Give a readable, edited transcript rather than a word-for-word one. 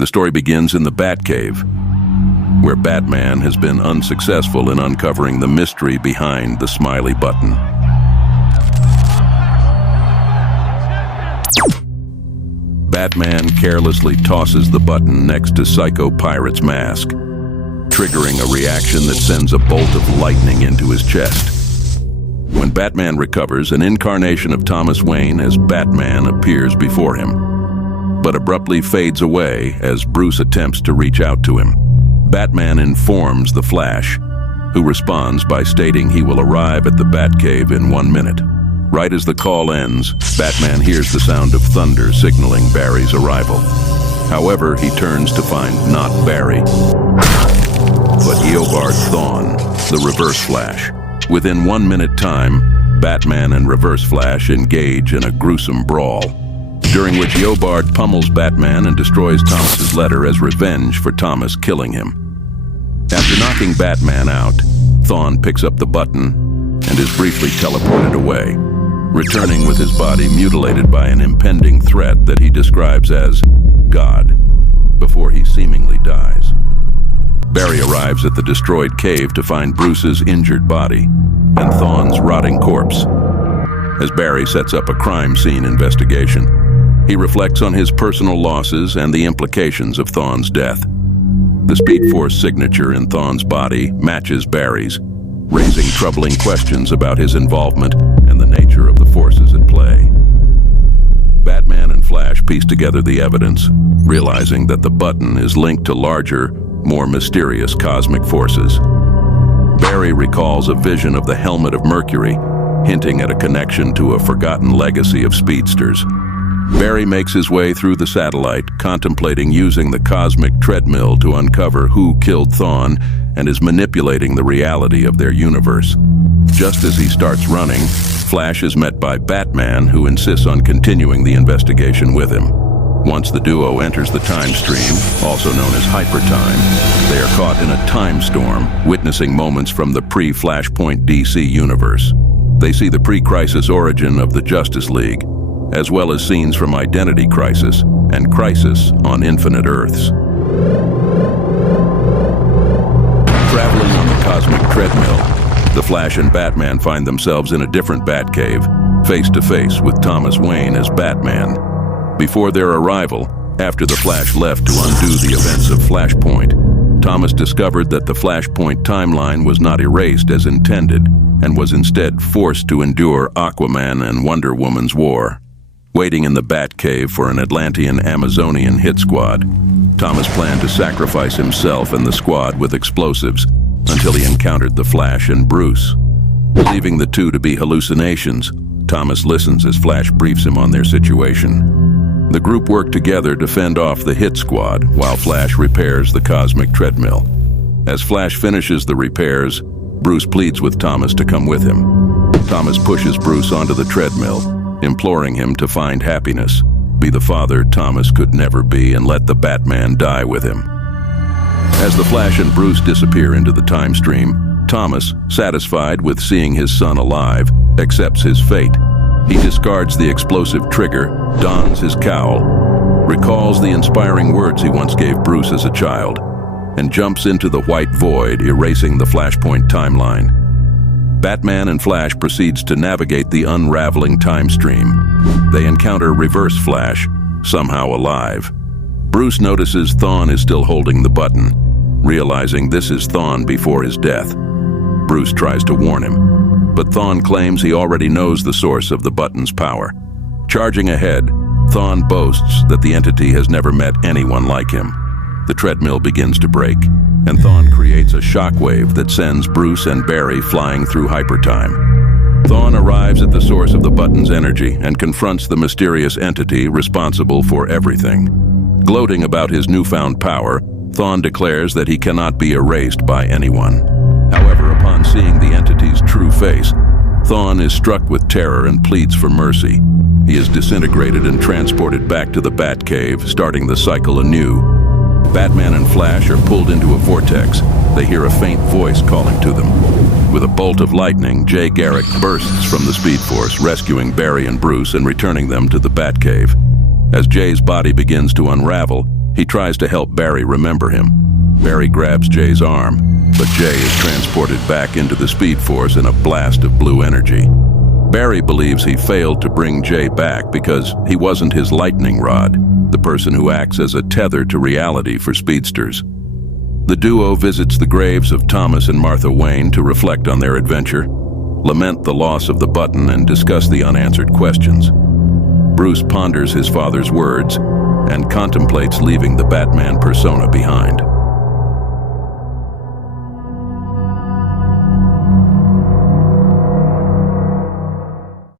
The story begins in the Batcave, where Batman has been unsuccessful in uncovering the mystery behind the Smiley button. Batman carelessly tosses the button next to Psycho Pirate's mask, triggering a reaction that sends a bolt of lightning into his chest. When Batman recovers, an incarnation of Thomas Wayne as Batman appears before him, but abruptly fades away as Bruce attempts to reach out to him. Batman informs the Flash, who responds by stating he will arrive at the Batcave in 1 minute. Right as the call ends, Batman hears the sound of thunder signaling Barry's arrival. However, he turns to find not Barry, but Eobard Thawne, the Reverse Flash. Within 1 minute time, Batman and Reverse Flash engage in a gruesome brawl, during which Eobard pummels Batman and destroys Thomas's letter as revenge for Thomas killing him. After knocking Batman out, Thawne picks up the button and is briefly teleported away, returning with his body mutilated by an impending threat that he describes as God, before he seemingly dies. Barry arrives at the destroyed cave to find Bruce's injured body and Thawne's rotting corpse. As Barry sets up a crime scene investigation, he reflects on his personal losses and the implications of Thawne's death. The Speed Force signature in Thawne's body matches Barry's, raising troubling questions about his involvement and the nature of the forces at play. Batman and Flash piece together the evidence, realizing that the button is linked to larger, more mysterious cosmic forces. Barry recalls a vision of the Helmet of Mercury, hinting at a connection to a forgotten legacy of speedsters. Barry makes his way through the satellite, contemplating using the cosmic treadmill to uncover who killed Thawne and is manipulating the reality of their universe. Just as he starts running, Flash is met by Batman, who insists on continuing the investigation with him. Once the duo enters the time stream, also known as hypertime, they are caught in a time storm, witnessing moments from the pre-Flashpoint DC universe. They see the pre-crisis origin of the Justice League, as well as scenes from Identity Crisis and Crisis on Infinite Earths. Traveling on the cosmic treadmill, the Flash and Batman find themselves in a different Batcave, face to face with Thomas Wayne as Batman. Before their arrival, after the Flash left to undo the events of Flashpoint, Thomas discovered that the Flashpoint timeline was not erased as intended and was instead forced to endure Aquaman and Wonder Woman's war. Waiting in the Batcave for an Atlantean-Amazonian hit squad, Thomas planned to sacrifice himself and the squad with explosives until he encountered the Flash and Bruce. Believing the two to be hallucinations, Thomas listens as Flash briefs him on their situation. The group work together to fend off the hit squad while Flash repairs the cosmic treadmill. As Flash finishes the repairs, Bruce pleads with Thomas to come with him. Thomas pushes Bruce onto the treadmill, imploring him to find happiness, be the father Thomas could never be, and let the Batman die with him. As the Flash and Bruce disappear into the time stream, Thomas, satisfied with seeing his son alive, accepts his fate. He discards the explosive trigger, dons his cowl, recalls the inspiring words he once gave Bruce as a child, and jumps into the white void, erasing the Flashpoint timeline. Batman and Flash proceeds to navigate the unraveling time stream. They encounter Reverse Flash, somehow alive. Bruce notices Thawne is still holding the button, realizing this is Thawne before his death. Bruce tries to warn him, but Thawne claims he already knows the source of the button's power. Charging ahead, Thawne boasts that the entity has never met anyone like him. The treadmill begins to break, and Thawne creates a shockwave that sends Bruce and Barry flying through hypertime. Thawne arrives at the source of the button's energy and confronts the mysterious entity responsible for everything. Gloating about his newfound power, Thawne declares that he cannot be erased by anyone. However, upon seeing the entity's true face, Thawne is struck with terror and pleads for mercy. He is disintegrated and transported back to the Batcave, starting the cycle anew. Batman and Flash are pulled into a vortex. They hear a faint voice calling to them. With a bolt of lightning, Jay Garrick bursts from the Speed Force, rescuing Barry and Bruce and returning them to the Batcave. As Jay's body begins to unravel, He tries to help Barry remember him. Barry grabs Jay's arm, but Jay is transported back into the Speed Force in a blast of blue energy. Barry believes he failed to bring Jay back because he wasn't his lightning rod, the person who acts as a tether to reality for speedsters. The duo visits the graves of Thomas and Martha Wayne to reflect on their adventure, lament the loss of the button, and discuss the unanswered questions. Bruce ponders his father's words and contemplates leaving the Batman persona behind.